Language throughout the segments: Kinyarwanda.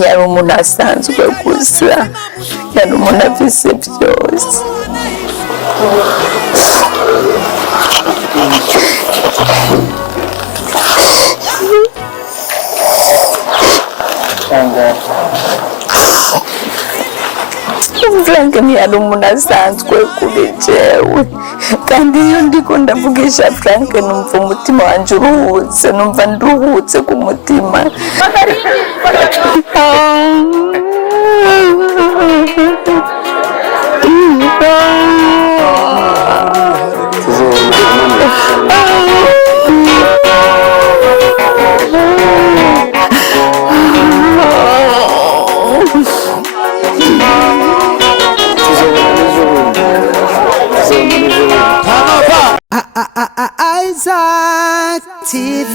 yari umuntu asanzwe gusa, yari umuntu afise byose. Frank ntiyari umuntu asanzwe kuri jewe, kandi iyo ndiko ndavugisha Frank numva umutima wanje uruhutse, numva nduhutse ku mutima. Isaac TV.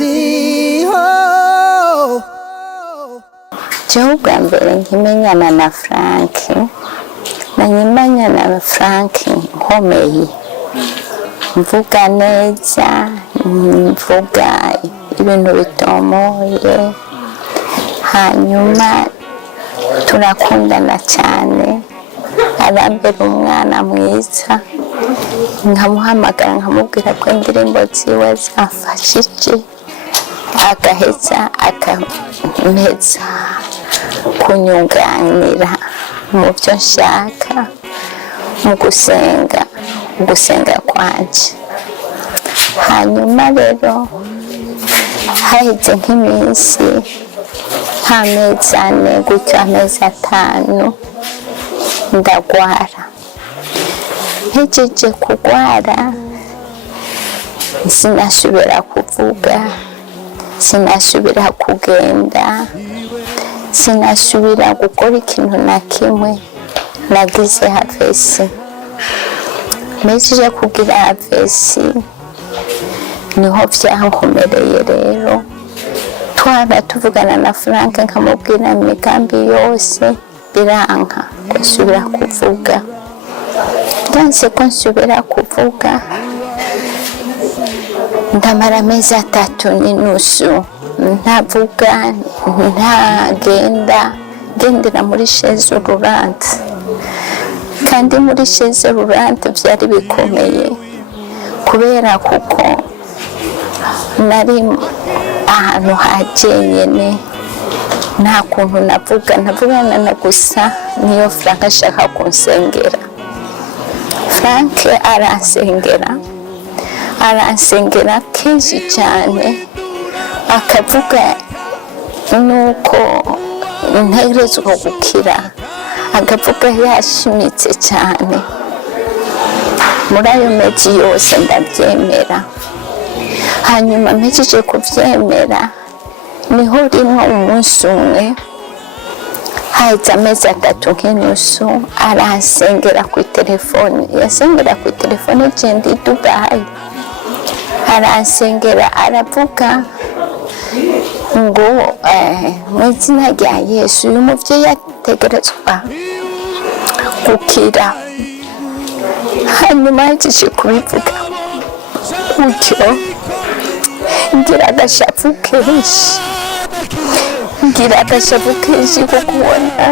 Oh. Bwa mbere nkimenyana na Frank, nanyimanyana na Frank nkomeye, mvuga neza, mvuga ibintu bitomoye, hanyuma turakundana cyane, arambera umwana mwiza, nkamuhamagara nkamubwira ko indirimbo ziwe zamfashije, agaheza akampeza kunyunganira mu byo nshaka, mu gusenga kwanje. Hanyuma rero haheze nk'iminsi nk'amezi 4 gutyo, amezi 5, ndagwara. Hejeje kugwara sinasubira kuvuga, sinasubira kugenda, sinasubira gukora ikintu na kimwe. Nagize havesi. Mejeje kugira havesi niho byankomereye rero. Twaba tuvugana na Frank nkamubwira imigambi yose, biranka gusubira kuvuga. Ndanse ko nsubira kuvuga, ndamara amezi 3 ntavuga, gendera muri chaise roulante. Kandi muri chaise roulante byari bikomeye, kubera kuko nari ahantu hajenyene, nta kuntu navugana na gusa niyo Frank ashaka kunsengera. Frank aransengera kenshi cyane, akavuga nuko ntegerezwa gukira, akavuga yashimitse cyane. Muri ayo mezi yose ndabyemera. Hanyuma mpejeje kubyemera, niho rimwe umunsi umwe haheze amezi 3 nk'inusu, aransengera ku telefone. Yasengera ku telefone ndi Dubai, aransengera aravuga ngo mu izina rya Yesu uyu muvyeyi yategerezwa gukira. Hanyuma yaje kubivuga gutyo, ngira agashavu kenshi ko kubona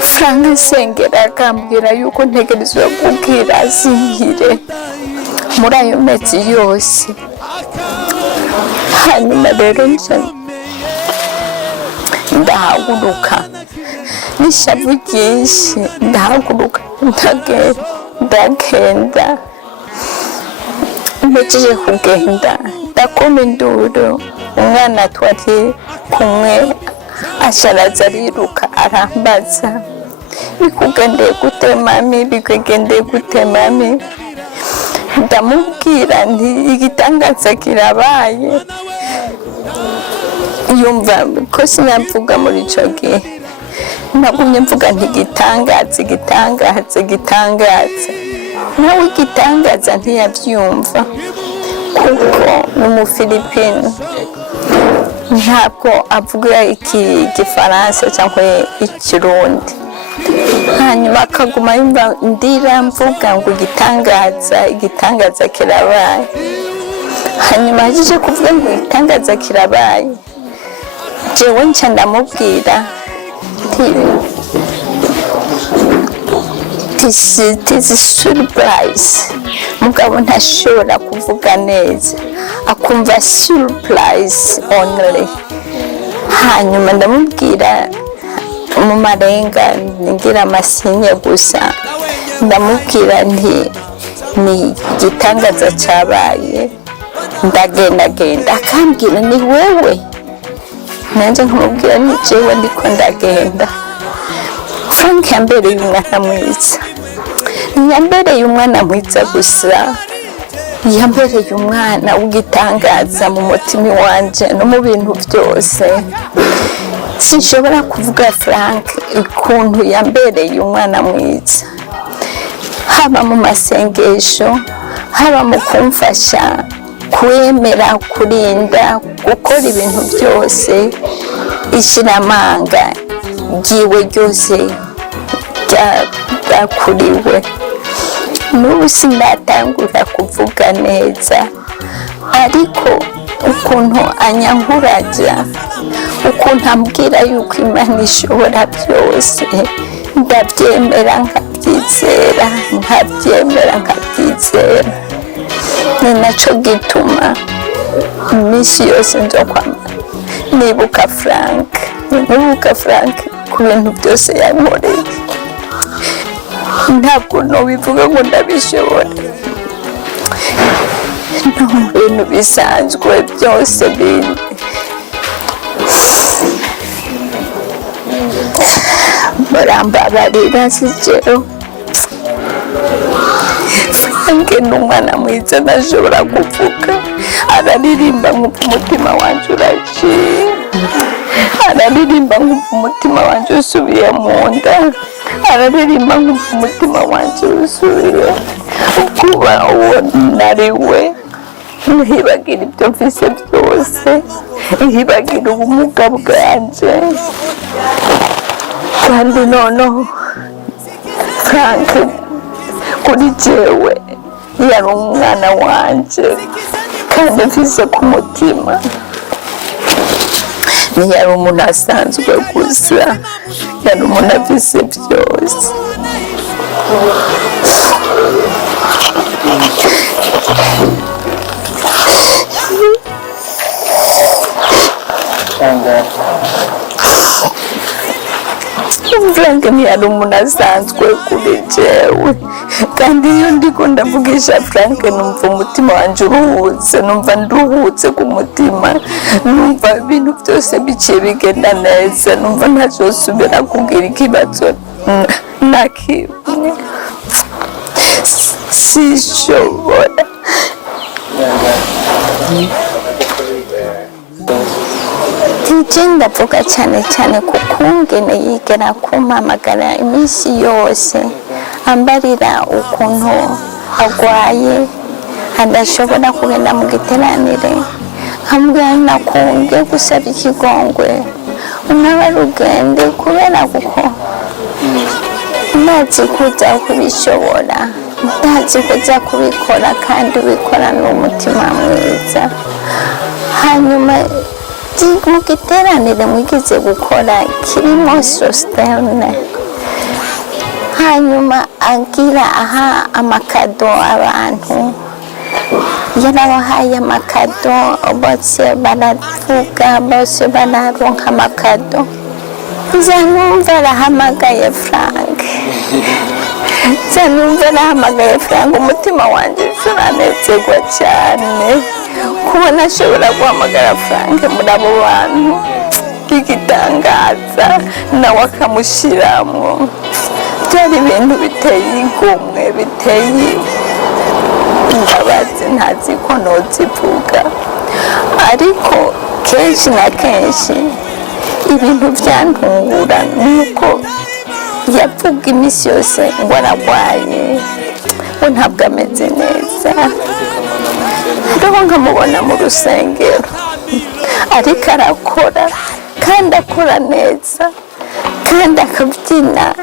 Frank nsengera akambwira yuko ntegerezwa gukira zihire muri ayo mezi yose. Hanyuma rero ndahaguruka n'ishavu ryinshi, ndahaguruka ndagenda. Mpejeje kugenda ndakoma induru, umwana twari kumwe asharaza ariruka arambaza, bikugendeye gute mami? Ndamubwira nti igitangaza kirabaye. Yumva ko sinavuga muri ico gihe, nagumye mvuga nti igitangaza. Nawe igitangaza ntiyabyumva kuko ni Umufilipino, ntabwo avuga igifaransa cyangwa ikirundi. Hanyuma akaguma yumva ndira mvuga ngo igitangaza kirabaye. Hanyuma yaje kuvuga ngo igitangaza kirabaye, jewe nca ndamubwira this is surprise. Mugabo ntashobora kuvuga neza, akumva surprise only. Hanyuma ndamubwira mu marenga ngira amasinye gusa, ndamubwira nti ni igitangaza cyabaye, ndagenda akambwira ni wewe, nanjye nkamubwira ni jewe ndiko ndagenda. Frank yambereye umwana mwiza, ntiyambereye umwana mwiza gusa, yambereye umwana w'igitangaza mu mutima wanje no mu bintu byose. Sinshobora kuvuga Frank ukuntu yambereye umwana mwiza, haba mu masengesho, haba mu kumfasha kwemera, kurinda, gukora ibintu byose. Ishiramanga ryiwe ryose ryakuriwe. N'ubu sindatangura kuvuga neza, ariko ukuntu anyankuraja, ukuntu ambwira yuko Imana ishobora byose, ndabyemera nkabyizera, ni naco gituma iminsi yose nzokwama nibuka Frank ku bintu byose yankoreye. Ntabwo nobivuga ngo ndabishobora, no mu bintu bisanzwe byose bindi. Barambabarira sijero. Frank ni umwana mwiza ntashobora kuvuga, araririmba nkumva umutima wanje uraciye, araririmba nkumva umutima wanje usubiye mu nda, araririmba nkumva umutima wanje usubiye kuba uwo nariwe. Ntibagira ibyo mfise byose, ntibagira ubumuga bwanje, kandi noneho Frank kuri jewe yari umwana wanje kandi mfise ku mutima. Ntiyari umuntu asanzwe gusa, yari umuntu afise byose. Frank ntiyari umuntu asanzwe kuri jewe, kandi iyo ndiko ndavugisha Frank numva umutima wanje uruhutse, numva nduhutse ku mutima, numva ibintu byose biciye bigenda neza, numva ntazosubira kugira ikibazo na kimwe. Sishobora. Ndavuga cyane ku kungene yigera kumpamagara iminsi yose ambarira ukuntu agwaye, adashobora kugenda mu giteranire. Nkambwira nakunge gusaba ikigongwe unabara ugende, kubera kuko ndazi kuza kubishobora, ndazi kuza kubikora, kandi ubikora n'umutima mwiza. Hanyuma mu giteranire mwigize gukora kirimo sositerne, hanyuma agira aha amakado abantu, yarabahaye amakado, bose baravuga, bose bararonka amakado. Nza numva arahamagaye Frank, umutima wanje uranezerwa cyane kubona ashobora guhamagara Frank muri abo bantu b'igitangaza, nawe akamushyiramo. Byari ibintu biteye igomwe, biteye imbabazi, ntazi ko nozivuga. Ariko kenshi na kenshi ibintu byantungura nuko yavuga iminsi yose ngo aragwaye, ngo ntabwo ameze neza. Rero nkamubona mu rusengero ariko arakora, kandi akora neza, kandi akabyina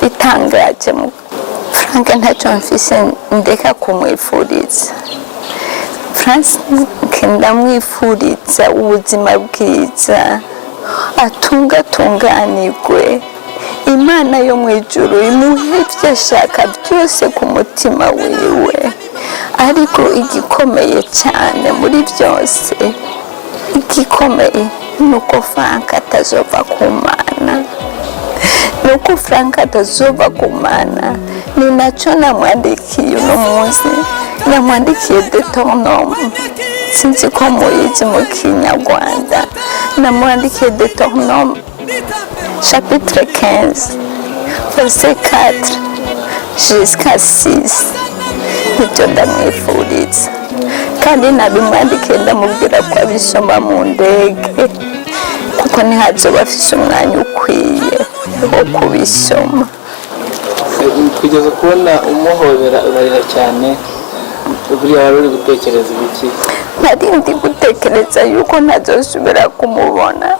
bitangaje. Frank ntacyo mfise ndeka kumwifuriza. Frank ndamwifuriza ubuzima bwiza, atunganirwe, Imana yo mu ijuru imuhe ibyo ashaka byose ku mutima wiwe. Ariko igikomeye cyane muri byose, igikomeye nuko Frank atazova ku Mana, nuko Frank atazova ku Mana. Ni nacyo namwandikiye uno munsi, namwandikiye de ton nom, sinzi ko muyizi mu Kinyarwanda. Namwandikiye de ton nom chapitre 15 verset 4 jusqu'à 6. Nicyo ndamwifuriza, kandi nabimwandikiye ndamubwira ko abisoma mu ndege, kuko ntihazoba afise umwanya ukwiye wo kubisoma. Kugeza kubona umuhobera urarira cyane, buriya wari uri gutekereza ibiki? Nari ndi gutekereza yuko ntazosubira kumubona.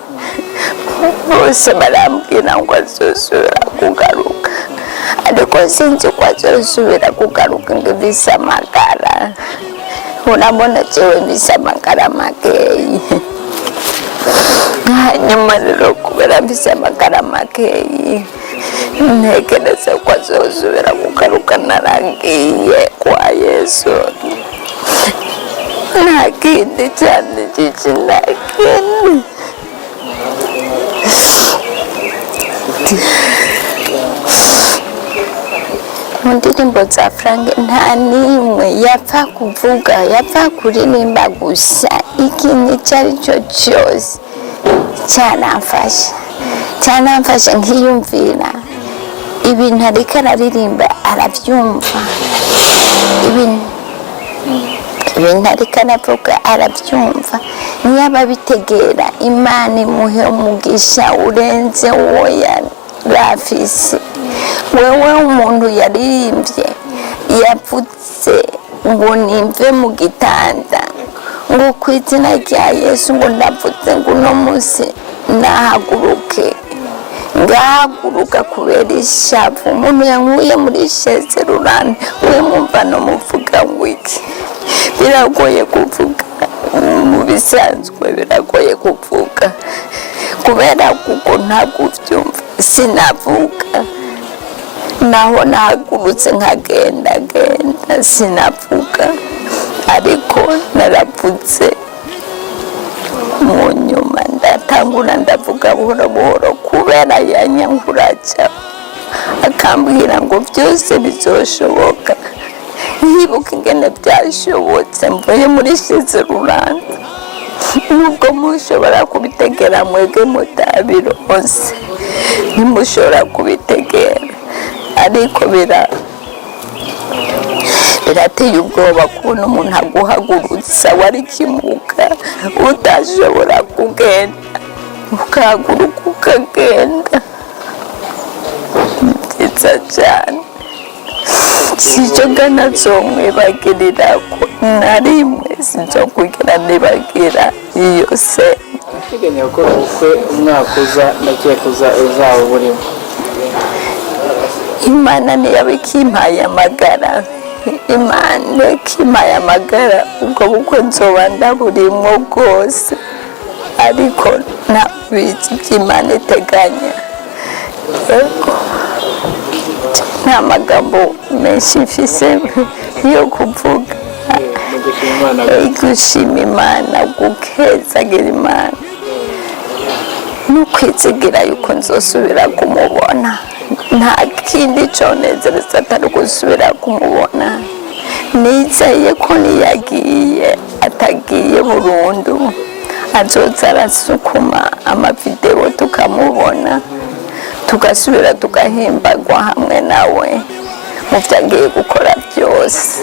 Bose barambwira ngo azosubira kugaruka, ariko sinzi ko azosubira kugaruka ngo mvise amagara. Urabona jewe mvise amagara makeyi, hanyuma rero kubera mvise amagara makeyi ntekereza ko azosubira kugaruka. Naragiye kwa Yesu, nta kindi cyane cici, nta kindi. Mu ndirimbo za Frank nta n'imwe yapfa kuvuga, yapfa kuririmba gusa. Ikintu icyo ari cyo cyose cyaramfashe nkiyumvira ibintu ariko araririmba, arabyumva. Ibintu ariko aravuga arabyumva. Niyaba bitegera, Imana imuhe umugisha urenze uwo yari afise. Wewe umuntu yaririmbye yavuze ngo nimve mu gitanda, ngo ku izina rya Yesu, ngo ndavuze ngo uno munsi nahaguruke, ngahaguruka kubera ishavu. Umuntu yankuye muri sheze rurane, we mwumva no muvuga ngo iki? Biragoye kuvuga, mu bisanzwe biragoye kuvuga, kubera kuko ntabwo ubyumva. Sinavuga, naho nahagurutse nkagenda sinavuga, ariko naravuze. Mu nyuma ndatangura ndavuga buhoro buhoro, kubera yanyankuraca akambwira ngo byose bizoshoboka. Nkibuka ingene byashobotse mvuye muri sheze ruranda. Nubwo mushobora kubitegera mwebwe mutabironse, ntimushobora kubitegera, ariko birateye ubwoba kubona umuntu aguhagurutsa wari kimuka utashobora kugenda, ukahaguruka ukagenda. Byiza cyane, sicyo nzomwibagirira ko na rimwe, sinzokwigira nibagira iyo se. Uteganya gukora ubukwe umwaka uza, ndakeka uzaba burimo. Imana niyo ikimpaye amagara, Imana ikimpaye amagara, ubwo bukwe nzoba ndaburimo bwose, ariko ntabizi by'Imana iteganya. Yego, nta magambo menshi mfise yo kuvuga. Gushima Imana, gukezagira Imana, n'ukwizigira yuko nzosubira kumubona. Nta kindi conezereza atari gusubira kumubona. Nizeye ko niyagiye atagiye burundu, azoza arasukuma amavideo tukamubona, tugasubira tugahimbagwa hamwe nawe mu byo agiye gukora byose.